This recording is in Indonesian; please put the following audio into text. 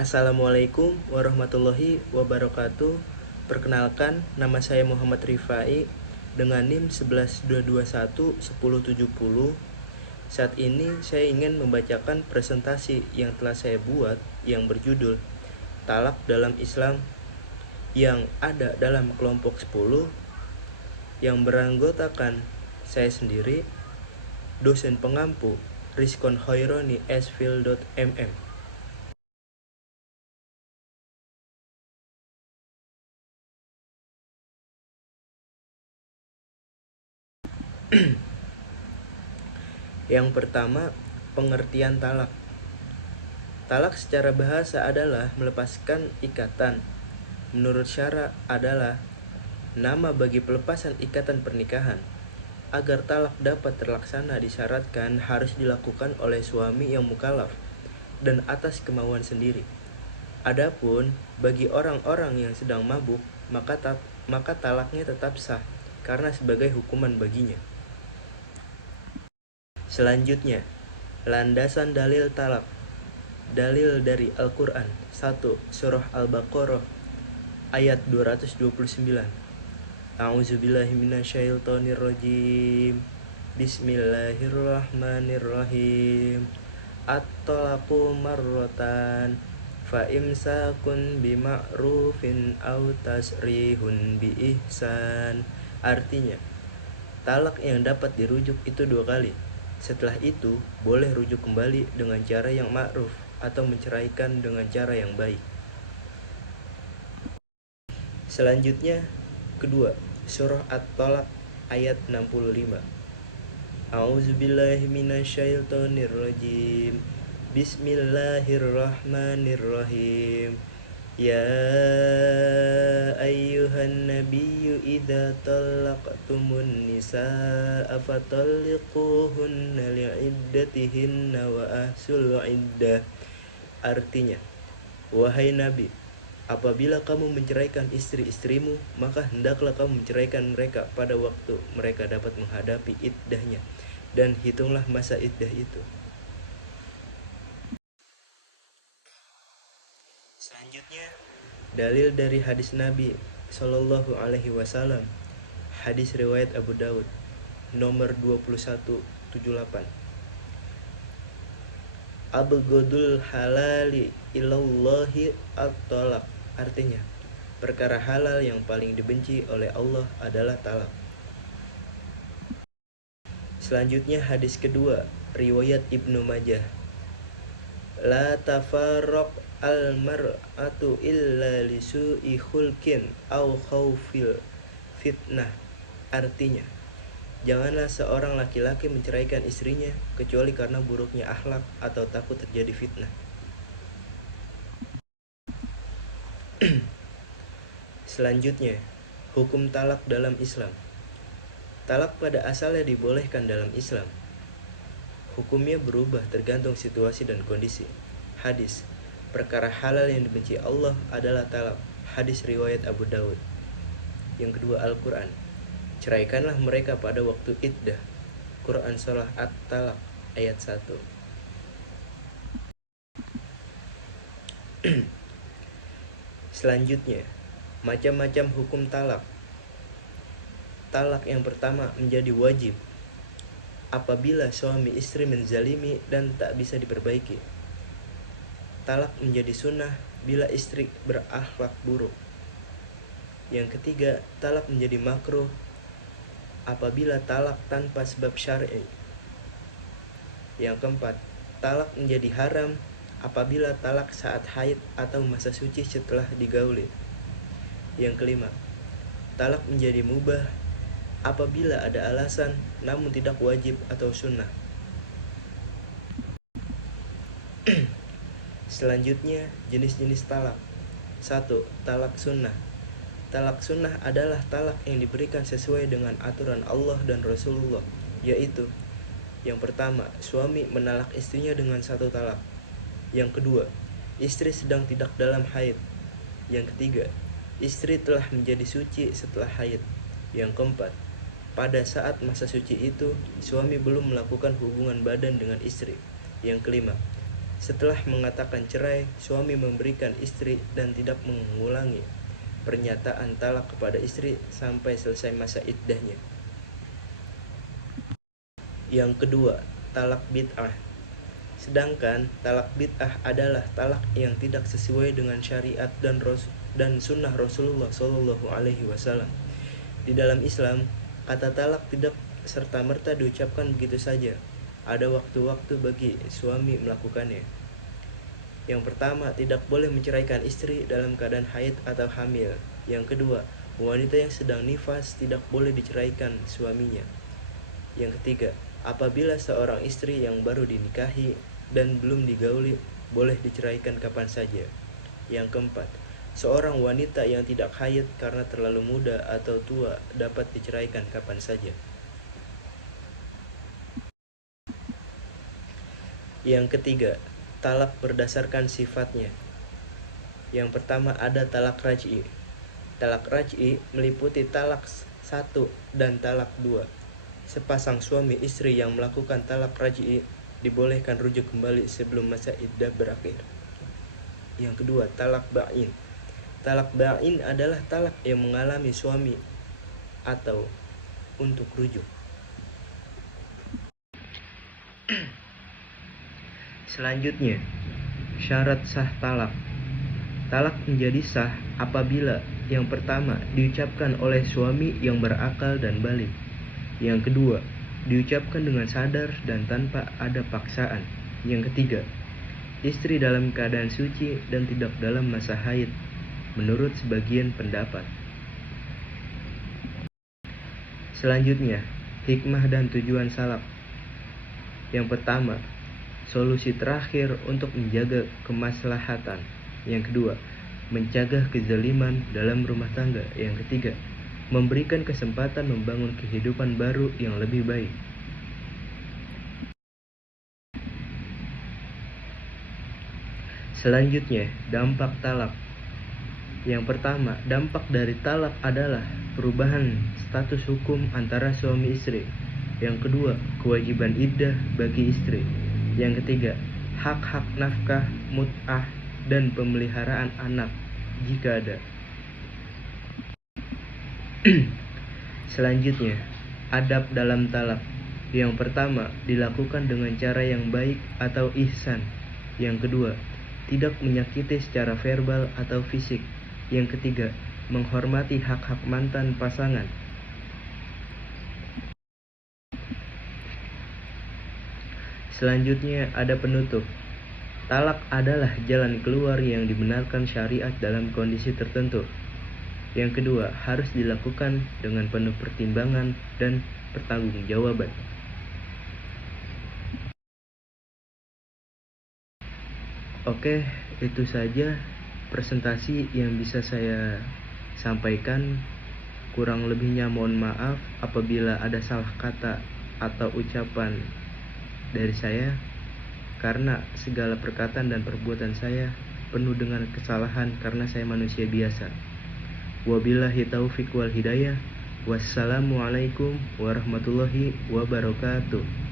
Assalamualaikum warahmatullahi wabarakatuh. Perkenalkan, nama saya Muhammad Rifai dengan NIM 112211070. Saat ini saya ingin membacakan presentasi yang telah saya buat yang berjudul Talak dalam Islam yang ada dalam kelompok 10 yang beranggotakan saya sendiri, dosen pengampu Rizkon Hoironi S.Phil.MM. Yang pertama, pengertian talak. Talak secara bahasa adalah melepaskan ikatan. Menurut syara adalah nama bagi pelepasan ikatan pernikahan. Agar talak dapat terlaksana disyaratkan harus dilakukan oleh suami yang mukallaf dan atas kemauan sendiri. Adapun bagi orang-orang yang sedang mabuk, maka talaknya tetap sah karena sebagai hukuman baginya. Selanjutnya, landasan dalil talak. Dalil dari Al-Quran 1. Surah Al-Baqarah ayat 229. A'udzubillahi minasyaitonirrajim. Bismillahirrahmanirrahim. At-talaqu marratan fa imsakun bima'rufin aw tasrihun bi ihsan. Artinya, talak yang dapat dirujuk itu 2 kali. Setelah itu, boleh rujuk kembali dengan cara yang ma'ruf atau menceraikan dengan cara yang baik. Selanjutnya, kedua, surah At-Talaq ayat 65. A'udzubillahi minasyaitonirrajim. Bismillahirrahmanirrahim. Ya ayyuhan nabiyyu idza talaqtumun nisaa fatalliquhunna li'iddatihinna wa ahsul iddah. Artinya, wahai Nabi, apabila kamu menceraikan istri-istrimu, maka hendaklah kamu menceraikan mereka pada waktu mereka dapat menghadapi iddahnya, dan hitunglah masa iddah itu. Selanjutnya, dalil dari hadis Nabi Shallallahu Alaihi Wasallam, hadis riwayat Abu Daud nomor 2178. Abghadul halali ilallahi at-talaq. Artinya, perkara halal yang paling dibenci oleh Allah adalah talak. Selanjutnya hadis kedua, riwayat Ibnu Majah. La tafarraq al-mar'atu illa lisu'i khulqin aw khawfil fitnah. Artinya, janganlah seorang laki-laki menceraikan istrinya kecuali karena buruknya akhlak atau takut terjadi fitnah. Selanjutnya, hukum talak dalam Islam. Talak pada asalnya dibolehkan dalam Islam. Hukumnya berubah tergantung situasi dan kondisi. Hadis, perkara halal yang dibenci Allah adalah talak. Hadis riwayat Abu Daud. Yang kedua, Al-Quran. Ceraikanlah mereka pada waktu iddah. Quran surah At-Talaq ayat 1. Selanjutnya, macam-macam hukum talak. Talak yang pertama menjadi wajib apabila suami istri menzalimi dan tak bisa diperbaiki. Talak menjadi sunnah bila istri berakhlak buruk. Yang ketiga, talak menjadi makruh apabila talak tanpa sebab syar'i. Yang keempat, talak menjadi haram apabila talak saat haid atau masa suci setelah digauli. Yang kelima, talak menjadi mubah apabila ada alasan namun tidak wajib atau sunnah. Selanjutnya, jenis-jenis talak. 1. Talak sunnah. Talak sunnah adalah talak yang diberikan sesuai dengan aturan Allah dan Rasulullah, yaitu yang pertama, suami menalak istrinya dengan 1 talak. Yang kedua, istri sedang tidak dalam haid. Yang ketiga, istri telah menjadi suci setelah haid. Yang keempat, pada saat masa suci itu, suami belum melakukan hubungan badan dengan istri. Yang kelima, Setelah mengatakan cerai, suami memberikan istri dan tidak mengulangi pernyataan talak kepada istri sampai selesai masa iddahnya. Yang kedua, talak bid'ah. Sedangkan talak bid'ah adalah talak yang tidak sesuai dengan syariat dan sunnah Rasulullah Shallallahu Alaihi Wasallam. Di dalam Islam, kata talak tidak serta-merta diucapkan begitu saja. Ada waktu-waktu bagi suami melakukannya. Yang pertama, tidak boleh menceraikan istri dalam keadaan haid atau hamil. Yang kedua, wanita yang sedang nifas tidak boleh diceraikan suaminya. Yang ketiga, apabila seorang istri yang baru dinikahi dan belum digauli boleh diceraikan kapan saja. Yang keempat, seorang wanita yang tidak haid karena terlalu muda atau tua dapat diceraikan kapan saja. Yang ketiga, talak berdasarkan sifatnya. Yang pertama ada talak raj'i. Talak raj'i meliputi talak 1 dan talak 2. Sepasang suami istri yang melakukan talak raj'i dibolehkan rujuk kembali sebelum masa iddah berakhir. Yang kedua, talak ba'in. Talak ba'in adalah talak yang mengalami suami atau untuk rujuk. Selanjutnya, syarat sah talak. Talak menjadi sah apabila yang pertama diucapkan oleh suami yang berakal dan balik. Yang kedua, diucapkan dengan sadar dan tanpa ada paksaan. Yang ketiga, istri dalam keadaan suci dan tidak dalam masa haid, menurut sebagian pendapat. Selanjutnya, hikmah dan tujuan salak. Yang pertama, solusi terakhir untuk menjaga kemaslahatan. Yang kedua, mencegah kezaliman dalam rumah tangga. Yang ketiga, memberikan kesempatan membangun kehidupan baru yang lebih baik. Selanjutnya, dampak talak. Yang pertama, dampak dari talak adalah perubahan status hukum antara suami istri. Yang kedua, kewajiban iddah bagi istri. Yang ketiga, hak-hak nafkah, mut'ah, dan pemeliharaan anak jika ada. Selanjutnya, adab dalam talak. Yang pertama, dilakukan dengan cara yang baik atau ihsan. Yang kedua, tidak menyakiti secara verbal atau fisik. Yang ketiga, menghormati hak-hak mantan pasangan. Selanjutnya ada penutup. Talak adalah jalan keluar yang dibenarkan syariat dalam kondisi tertentu. Yang kedua, harus dilakukan dengan penuh pertimbangan dan pertanggungjawaban. Oke, itu saja presentasi yang bisa saya sampaikan. Kurang lebihnya mohon maaf apabila ada salah kata atau ucapan dari saya, karena segala perkataan dan perbuatan saya penuh dengan kesalahan karena saya manusia biasa. Wabillahi taufiq wal hidayah. Wassalamualaikum warahmatullahi wabarakatuh.